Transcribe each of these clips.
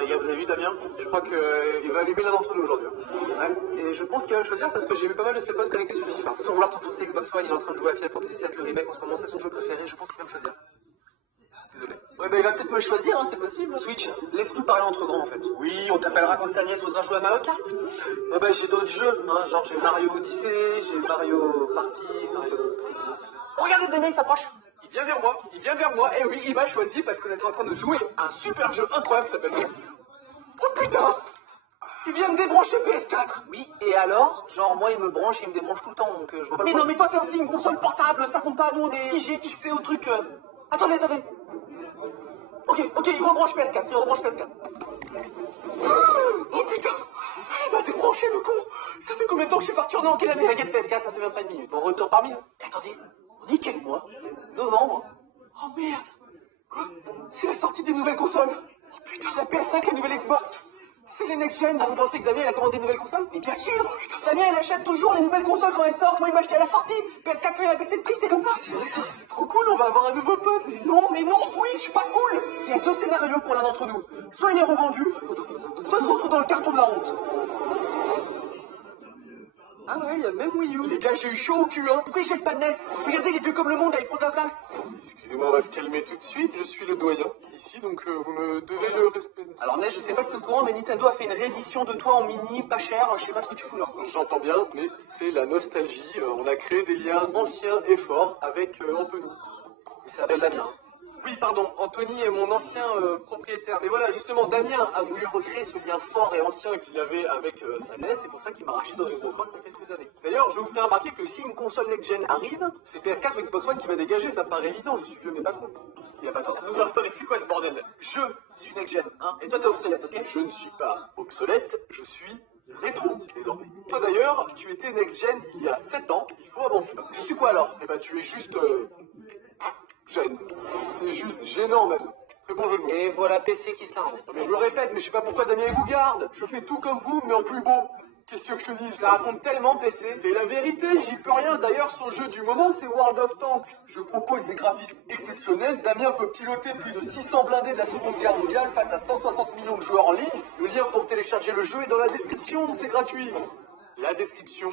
Les gars, vous avez vu Damien? Je crois qu'il va allumer l'un d'entre nous aujourd'hui. Ouais. Et je pense qu'il va le choisir parce que j'ai vu pas mal de ses potes connectés sur FIFA. Sans vouloir t'enfoncer Xbox One, il est en train de jouer à Final Fantasy VII, le remake en ce moment, c'est son jeu préféré. Je pense qu'il va me choisir. Désolé. Ouais, bah il va peut-être me choisir, hein, c'est possible. Switch, laisse-nous parler entre grands en fait. Oui, on t'appellera quand Agnès voudra jouer à Mario Kart. Ouais, bah j'ai d'autres jeux, hein, genre j'ai Mario Odyssey, j'ai Mario Party, Mario. Oh, regardez, Damien, il s'approche. Il vient vers moi, et oui, il m'a choisi parce qu'on était en train de jouer à un super jeu incroyable qui s'appelle. Oh putain! Il vient me débrancher PS4. Oui, et alors? Genre, moi, il me branche et il me débranche tout le temps, donc je vois pas. Mais non, mais toi, t'as aussi une console portable, ça compte pas, nous, on est figé, fixé au truc. Attendez. Ok, il rebranche PS4, Oh putain! Il m'a débranché, le con! Ça fait combien de temps que je suis parti en quelle année? T'inquiète, PS4, ça fait même pas une minute. On retourne parmi nous. Et attendez, on est quel mois? Novembre? Oh merde! Quoi? C'est la sortie des nouvelles consoles! Oh putain, la PS5, la nouvelle Xbox! C'est les next-gen. Vous pensez que Damien, il a commandé une nouvelle console? Mais bien sûr! Damien, il achète toujours les nouvelles consoles quand elles sortent. Moi, il m'a acheté à la sortie. PS4, quand il a baissé de prix, c'est comme ça. C'est vrai, c'est trop cool, on va avoir un nouveau pote. Mais non, Switch, pas cool! Il y a deux scénarios pour l'un d'entre nous. Soit il est revendu, soit il se retrouve dans le carton de la honte. Ah ouais, il y a même Wii U. Les gars, j'ai eu chaud au cul, hein. Pourquoi ils jettent pas de NES? Regardez, il est vieux comme le monde, là, il prend de la place. Excusez-moi, on va se calmer tout de suite. Je suis le doyen ici, donc vous me devez le respect. Alors NES, je sais pas si t'es au courant, mais Nintendo a fait une réédition de toi en mini, pas cher. Je sais pas ce que tu fous là. J'entends bien, mais c'est la nostalgie. On a créé des liens anciens et forts avec Anthony. Il s'appelle Damien. Oui, pardon, Anthony est mon ancien propriétaire. Mais voilà, justement, Damien a voulu recréer ce lien fort et ancien qu'il avait avec sa NES. C'est pour ça qu'il m'a racheté dans une grosse boîte il y a quelques années. D'ailleurs, je vous fais remarquer que si une console next-gen arrive, c'est PS4 ou Xbox One qui va dégager. Ça paraît évident, je suis vieux mais pas con. Il y a pas tort. Non, attendez, c'est quoi ce bordel? Je suis next-gen, hein. Et toi, t'es obsolète, ok? Je ne suis pas obsolète, je suis rétro désormais. Toi d'ailleurs, tu étais next-gen il y a 7 ans. Il faut avancer. Je suis quoi alors? Eh ben, tu es juste jeune. C'est juste gênant même. Très bon jeu de mots. Et voilà PC qui se la rend. Mais je me répète, mais je sais pas pourquoi Damien vous garde. Je fais tout comme vous, mais en plus beau. Qu'est-ce que je te dis? Ça raconte tellement PC. C'est la vérité, j'y peux rien. D'ailleurs, son jeu du moment, c'est World of Tanks. Je propose des graphismes exceptionnels. Damien peut piloter plus de 600 blindés de la Seconde Guerre mondiale face à 160 millions de joueurs en ligne. Le lien pour télécharger le jeu est dans la description, c'est gratuit. La description,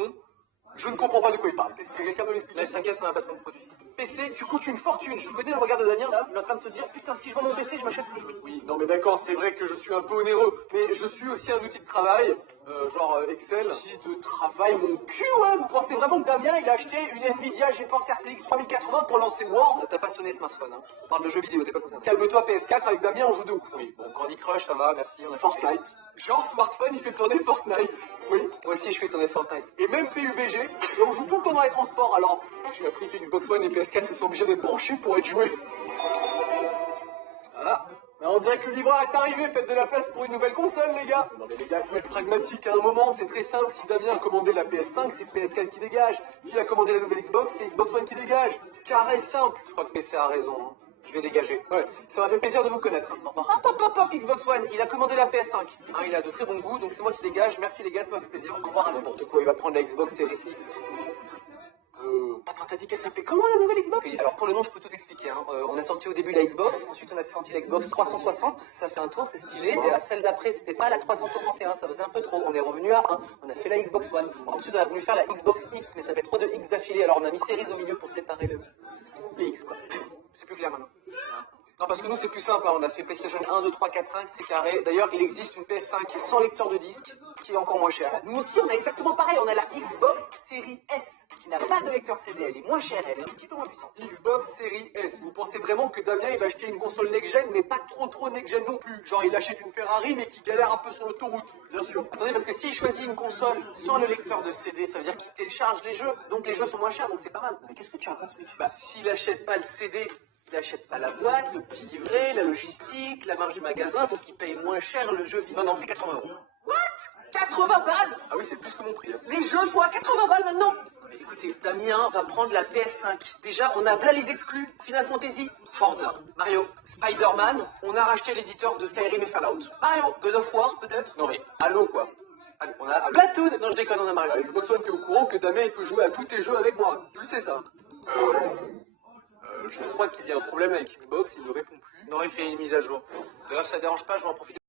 je ne comprends pas de quoi il parle. Est-ce que quelqu'un peut m'expliquer? T'inquiète, ça va pas ce qu'on produit. PC, tu coûtes une fortune. Je connais le regard de Damien là, il est en train de se dire putain, si je vends mon PC, je m'achète ce que je veux. Oui, non mais d'accord, c'est vrai que je suis un peu onéreux, mais je suis aussi un outil de travail, genre Excel. Outil de travail, mon cul, ouais. Vous pensez vraiment que Damien il a acheté une Nvidia GeForce RTX 3080 pour lancer Word? T'as pas sonné smartphone, hein. On parle de jeux vidéo, t'es pas concerné. Calme-toi PS4, avec Damien on joue de ouf. Oui, Bon, Candy Crush, ça va, merci. On a Fortnite. Genre smartphone, il fait tourner Fortnite. Oui, moi aussi je fais tourner Fortnite. et même PUBG, et on joue tout le temps dans les transports, alors tu m'as pris que Xbox One et PS4 ils sont obligés d'être branchés pour être joués. Voilà. Mais on dirait que le livreur est arrivé, faites de la place pour une nouvelle console, les gars. Non mais les gars, il faut être pragmatique à un moment, c'est très simple. Si Damien a commandé la PS5, c'est PS4 qui dégage. S'il a commandé la nouvelle Xbox, c'est Xbox One qui dégage. Carré simple. Je crois que PC a raison, hein. Je vais dégager. Ouais. Ça m'a fait plaisir de vous connaître. Hop, Xbox One, il a commandé la PS5. Hein, il a de très bon goût, donc c'est moi qui dégage. Merci les gars, ça m'a fait plaisir. Au revoir à n'importe quoi, il va prendre la Xbox Series X. Attends, t'as dit qu'elle s'appelait comment la nouvelle Xbox? Oui, alors pour le nom, je peux tout expliquer, hein. On a sorti au début la Xbox, ensuite on a sorti la Xbox 360, parce que ça fait un tour, c'est stylé. Et la celle d'après, c'était pas la 361, ça faisait un peu trop. On est revenu à 1, on a fait la Xbox One. Ensuite, on a voulu faire la Xbox X, mais ça fait trop de X d'affilée, alors on a mis Series au milieu pour séparer les X, quoi. C'est plus clair maintenant. Non, parce que nous, c'est plus simple, hein. On a fait PlayStation 1, 2, 3, 4, 5, c'est carré. D'ailleurs, il existe une PS5 qui est sans lecteur de disque, qui est encore moins chère. Nous aussi, on a exactement pareil, on a la Xbox Series S, qui n'a pas de lecteur CD, elle est moins chère, elle est un petit peu moins puissante. Xbox Series S, vous pensez vraiment que Damien il va acheter une console next-gen, mais pas trop next-gen non plus? Genre il achète une Ferrari, mais qui galère un peu sur l'autoroute, bien sûr. Attendez, parce que s'il choisit une console sans le lecteur de CD, ça veut dire qu'il télécharge les jeux, donc les jeux sont moins chers, donc c'est pas mal. Mais qu'est-ce que tu racontes, Switch? Bah, s'il achète pas le CD, il achète pas la boîte, le petit livret, la logistique, la marge du magasin, donc il paye moins cher le jeu. Non, c'est 80 €. What? 80 balles? Ah oui, c'est plus que mon prix. Hein. Les jeux sont à 80 balles maintenant? Mais écoutez, Damien va prendre la PS5. Déjà, on a là les exclus. Final Fantasy, Forza, Mario, Spider-Man. On a racheté l'éditeur de Skyrim et Fallout. Mario, God of War, peut-être? Non mais, allô quoi. Allez, on a Splatoon. Non, je déconne, on a Mario. Xbox One, t'es au courant que Damien il peut jouer à tous tes jeux avec moi. Tu le sais ça. Je crois qu'il y a un problème avec Xbox, il ne répond plus. Non, il fait une mise à jour. D'ailleurs, ça dérange pas, je vais en profiter.